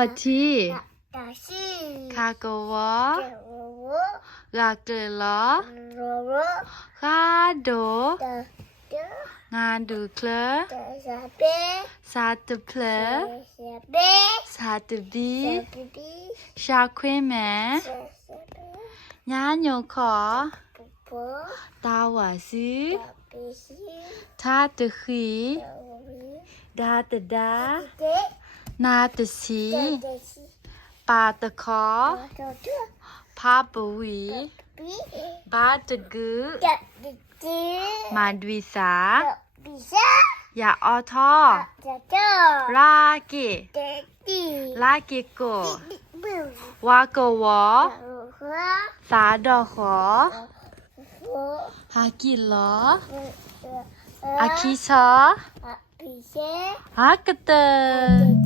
อที大西คากวะ给我กาเกลอ罗罗คาโด的的 งานดูเคลอ的小贝ซาตเพลอ小贝ซาตบี 小 BB ชาควีแม 小贝 ญาโยขอ 婆婆 ตาวาซี 的鼻息 ทาตะขี 的我们 ดาตะดา 的 นาตะสี 的西 ปาตะขอ 的的 พาปวี 比 บาตะกือ 的的 มาดวิสา 的比下 ยาออทอ 的的 ราเก 的地 ลาเกโก 不 วาโกวอ 和 สาดอขอ 和 ฮากิลอ 呃อาคิชอ 比些 ฮากะเตอ 的